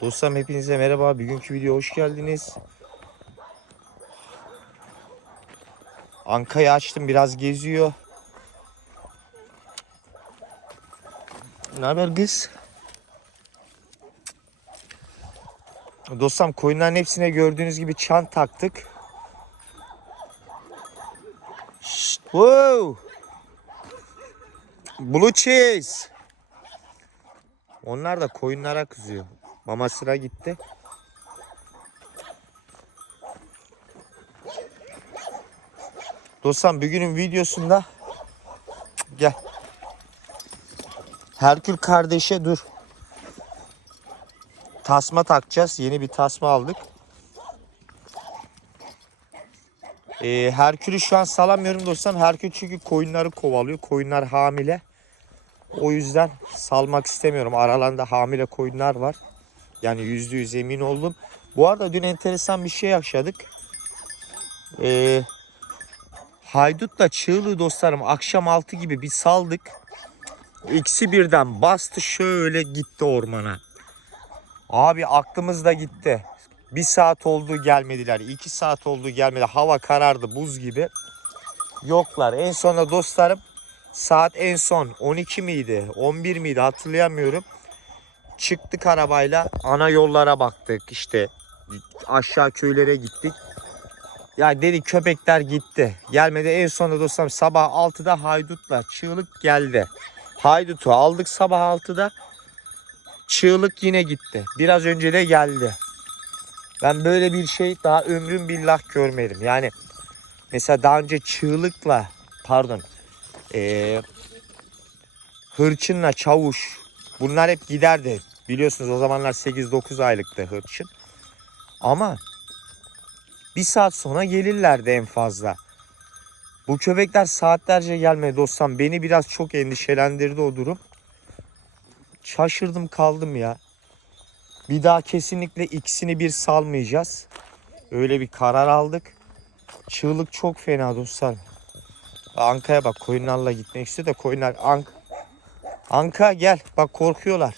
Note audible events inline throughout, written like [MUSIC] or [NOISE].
Dostlarım hepinize merhaba. Bugünkü video hoş geldiniz. Anka'yı açtım biraz geziyor. Ne haber kız? Dostlarım koyunların hepsine gördüğünüz gibi çan taktık. Şşt, wow. Blue cheese. Onlar da koyunlara kızıyor. Mama sıra gitti. Dostum bugünün videosunda gel. Herkül kardeşe dur. Tasma takacağız. Yeni bir tasma aldık. Ee, Herkül'ü şu an salamıyorum dostum. Herkül çünkü koyunları kovalıyor. Koyunlar hamile. O yüzden salmak istemiyorum. Aralarında hamile koyunlar var. Yani yüzde yüz emin oldum. Bu arada dün enteresan bir şey yaşadık. Ee, Haydut'la Çığlı dostlarım akşam altı gibi bir saldık. İkisi birden bastı şöyle gitti ormana. Abi aklımız da gitti. Bir saat oldu gelmediler. iki saat oldu gelmedi. Hava karardı buz gibi. Yoklar. En sonunda dostlarım saat en son 12 miydi 11 miydi hatırlayamıyorum. Çıktık arabayla ana yollara baktık işte aşağı köylere gittik. Ya dedi köpekler gitti. Gelmedi en sonunda dostlarım sabah 6'da haydutla çığlık geldi. Haydutu aldık sabah 6'da. Çığlık yine gitti. Biraz önce de geldi. Ben böyle bir şey daha ömrüm billah görmedim. Yani mesela daha önce çığlıkla pardon ee, hırçınla çavuş bunlar hep giderdi. Biliyorsunuz o zamanlar 8-9 aylıktı hırçın. Ama bir saat sonra gelirlerdi en fazla. Bu köpekler saatlerce gelmedi dostum. Beni biraz çok endişelendirdi o durum. Şaşırdım kaldım ya. Bir daha kesinlikle ikisini bir salmayacağız. Öyle bir karar aldık. Çığlık çok fena dostlar. Anka'ya bak koyunlarla gitmek istiyor da koyunlar Ank Anka gel bak korkuyorlar.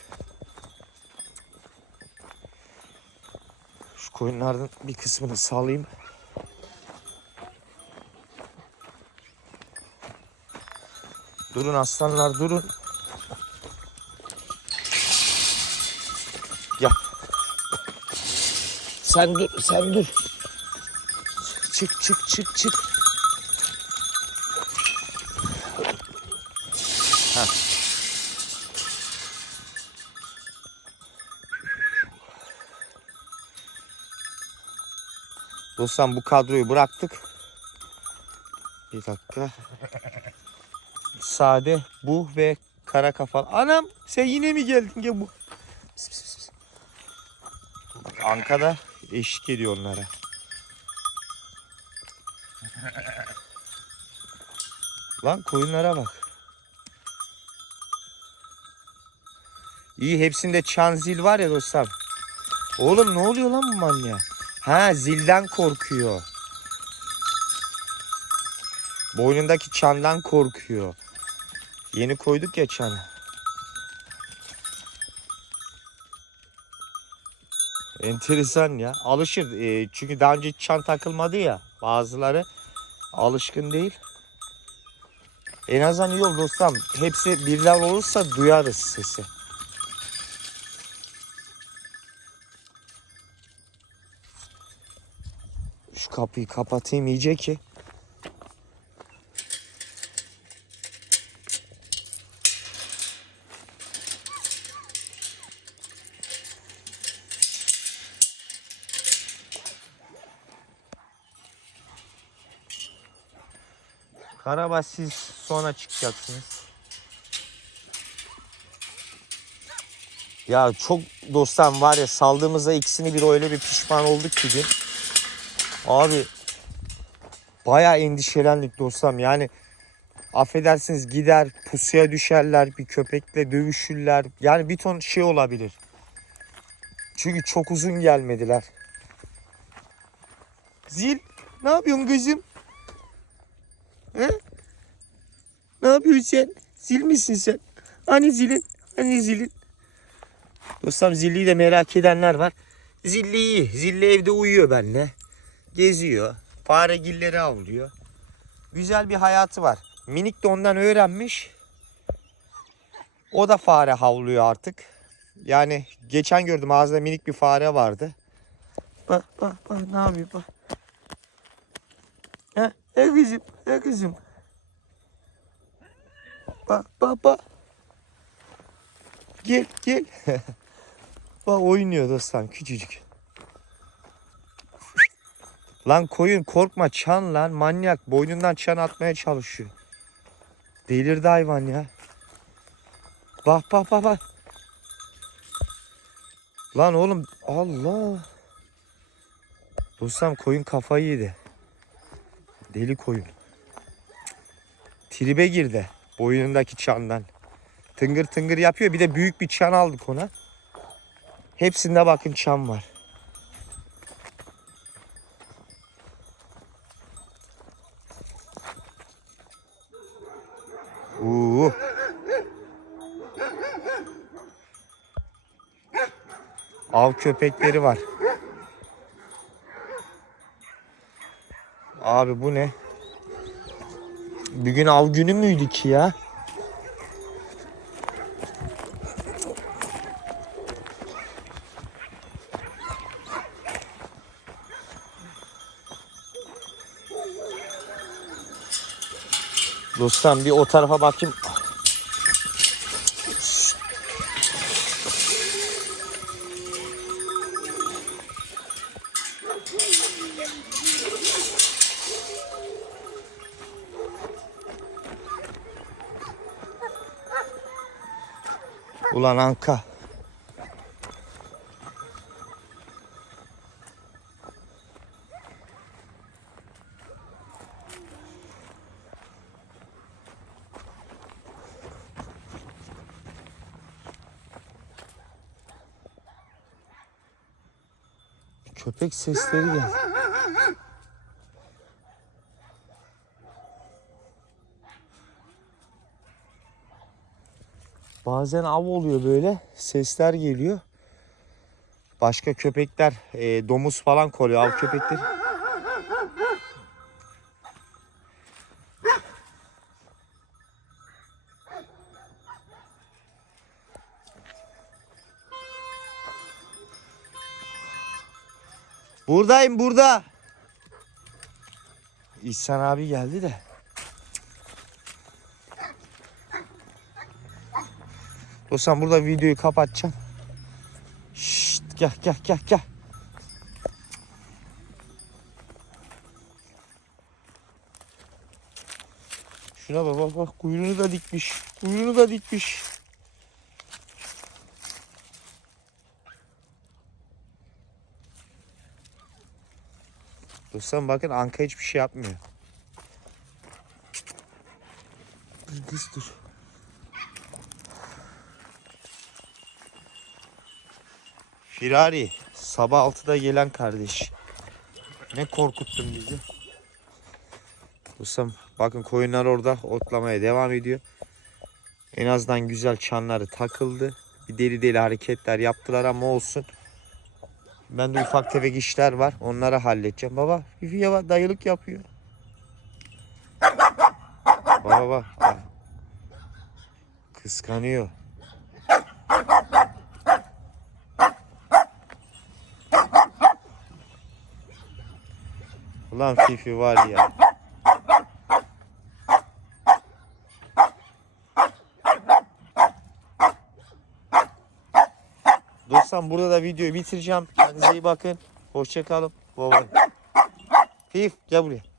Koyunların bir kısmını salayım. Durun aslanlar durun. Gel. Sen dur, sen dur. Çık, çık, çık, çık. Ha. Dostum bu kadroyu bıraktık. Bir dakika. Sade, bu ve kara kafalı. Anam sen yine mi geldin ya bu? Bak Ankara eşlik ediyor onlara. Lan koyunlara bak. İyi hepsinde çan zil var ya dostlar. Oğlum ne oluyor lan bu manya? Ha zilden korkuyor. Boynundaki çandan korkuyor. Yeni koyduk ya çanı. Enteresan ya. Alışır. Ee, çünkü daha önce çan takılmadı ya. Bazıları alışkın değil. En azından iyi oldu dostum. Hepsi birler olursa duyarız sesi. Kapıyı kapatayım iyice ki. Karabaş siz sonra çıkacaksınız. Ya çok dostum var ya saldığımızda ikisini bir öyle bir pişman olduk ki dün. Abi bayağı endişelendik dostum. Yani affedersiniz gider pusuya düşerler bir köpekle dövüşürler. Yani bir ton şey olabilir. Çünkü çok uzun gelmediler. Zil ne yapıyorsun kızım? He? Ne yapıyorsun sen? Zil misin sen? Hani zilin? Hani zilin? Dostum Zilli'yi de merak edenler var. Zilli iyi. Zilli evde uyuyor benimle. Geziyor. Faregilleri avlıyor. Güzel bir hayatı var. Minik de ondan öğrenmiş. O da fare havlıyor artık. Yani geçen gördüm ağzında minik bir fare vardı. Bak bak bak ne yapıyor bak. Ha, e kızım, e kızım. Bak bak bak. Gel gel. [LAUGHS] bak oynuyor dostum küçücük. Lan koyun korkma çan lan manyak boynundan çan atmaya çalışıyor. Delirdi hayvan ya. Bak bak bak bak. Lan oğlum Allah. Dostum koyun kafayı yedi. Deli koyun. Tribe girdi boynundaki çandan. Tıngır tıngır yapıyor. Bir de büyük bir çan aldık ona. Hepsinde bakın çan var. Oo. Av köpekleri var. Abi bu ne? Bugün av günü müydü ki ya? Dostum bir o tarafa bakayım. Ulan Anka. Köpek sesleri geldi. Bazen av oluyor böyle. Sesler geliyor. Başka köpekler, e, domuz falan koruyor av köpekleri. Buradayım burada. İhsan abi geldi de. Dostum burada videoyu kapatacağım. Şşt, gel gel gel gel. Şuna bak bak bak kuyruğunu da dikmiş. Kuyruğunu da dikmiş. Dostum bakın Anka hiçbir şey yapmıyor. Dur kız dur. Firari sabah 6'da gelen kardeş. Ne korkuttun bizi. Dostum bakın koyunlar orada otlamaya devam ediyor. En azından güzel çanları takıldı. Bir deli deli hareketler yaptılar ama olsun. Ben de ufak tefek işler var. Onları halledeceğim. Baba Fifi'ye bak dayılık yapıyor. Baba bak. Kıskanıyor. Ulan Fifi var ya. Dostum burada da videoyu bitireceğim. Kendinize iyi bakın. Hoşçakalın. Baba. Fif gel buraya.